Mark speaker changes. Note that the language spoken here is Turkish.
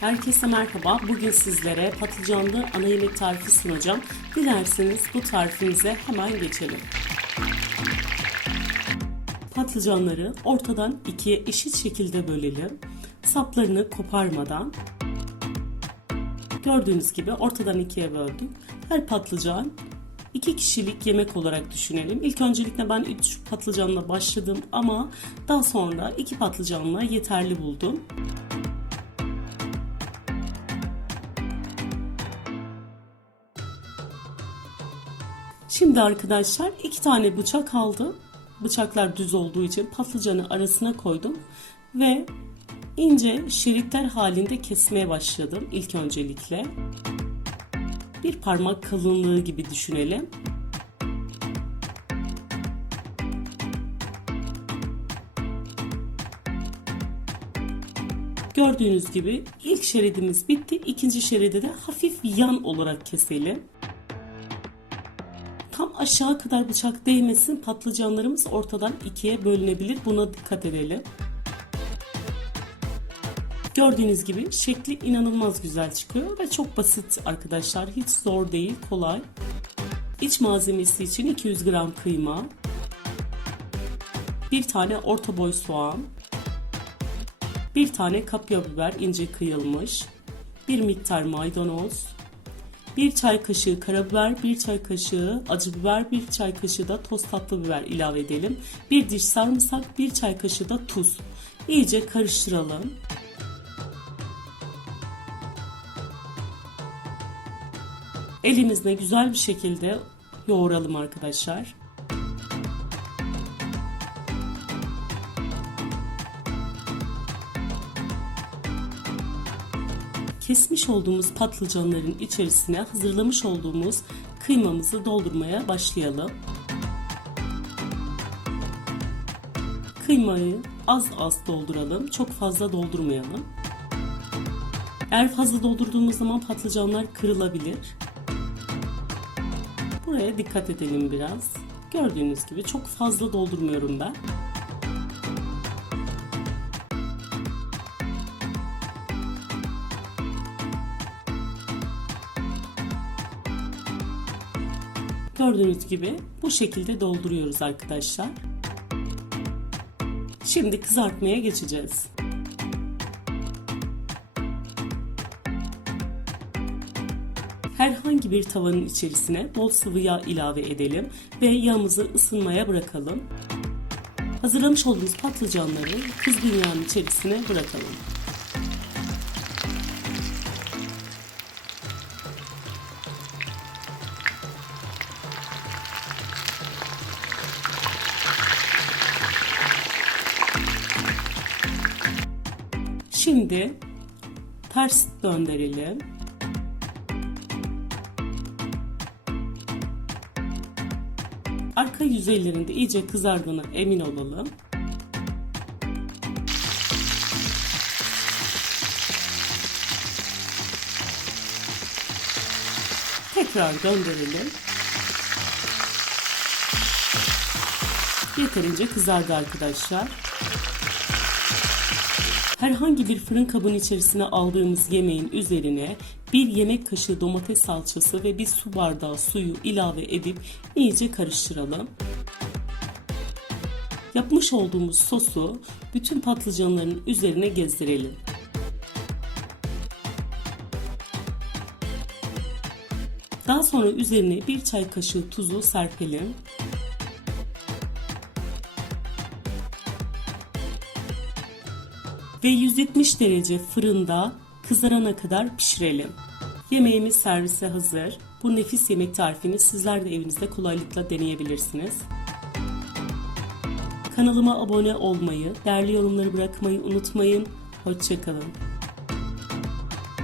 Speaker 1: Herkese merhaba. Bugün sizlere patlıcanlı ana yemek tarifi sunacağım. Dilerseniz bu tarifimize hemen geçelim. Patlıcanları ortadan ikiye eşit şekilde bölelim. Saplarını koparmadan. Gördüğünüz gibi ortadan ikiye böldük. Her patlıcan iki kişilik yemek olarak düşünelim. İlk öncelikle ben 3 patlıcanla başladım ama daha sonra 2 patlıcanla yeterli buldum. Şimdi arkadaşlar iki tane bıçak aldım. Bıçaklar düz olduğu için patlıcanı arasına koydum ve ince şeritler halinde kesmeye başladım ilk öncelikle. Bir parmak kalınlığı gibi düşünelim. Gördüğünüz gibi ilk şeridimiz bitti. İkinci şeridi de hafif yan olarak keselim. Aşağı kadar bıçak değmesin patlıcanlarımız ortadan ikiye bölünebilir. Buna dikkat edelim. Gördüğünüz gibi şekli inanılmaz güzel çıkıyor ve çok basit arkadaşlar. Hiç zor değil, kolay. İç malzemesi için 200 gram kıyma, bir tane orta boy soğan, bir tane kapya biber ince kıyılmış, bir miktar maydanoz, bir çay kaşığı karabiber, bir çay kaşığı acı biber, bir çay kaşığı da toz tatlı biber ilave edelim. Bir diş sarımsak, bir çay kaşığı da tuz. İyice karıştıralım. Elimizle güzel bir şekilde yoğuralım arkadaşlar. Kesmiş olduğumuz patlıcanların içerisine hazırlamış olduğumuz kıymamızı doldurmaya başlayalım. Kıymayı az az dolduralım, çok fazla doldurmayalım. Eğer fazla doldurduğumuz zaman patlıcanlar kırılabilir. Buraya dikkat edelim biraz. Gördüğünüz gibi çok fazla doldurmuyorum ben. Gördüğünüz gibi bu şekilde dolduruyoruz arkadaşlar. Şimdi kızartmaya geçeceğiz. Herhangi bir tavanın içerisine bol sıvı yağ ilave edelim ve yağımızı ısınmaya bırakalım. Hazırlamış olduğumuz patlıcanları kızgın yağın içerisine bırakalım. Şimdi ters döndürelim. Arka yüzeylerinde iyice kızardığına emin olalım. Tekrar döndürelim. Yeterince kızardı arkadaşlar. Herhangi bir fırın kabının içerisine aldığımız yemeğin üzerine bir yemek kaşığı domates salçası ve bir su bardağı suyu ilave edip iyice karıştıralım. Yapmış olduğumuz sosu bütün patlıcanların üzerine gezdirelim. Daha sonra üzerine bir çay kaşığı tuzu serpelim. Ve 170 derece fırında kızarana kadar pişirelim. Yemeğimiz servise hazır. Bu nefis yemek tarifini sizler de evinizde kolaylıkla deneyebilirsiniz. Kanalıma abone olmayı, değerli yorumları bırakmayı unutmayın. Hoşçakalın.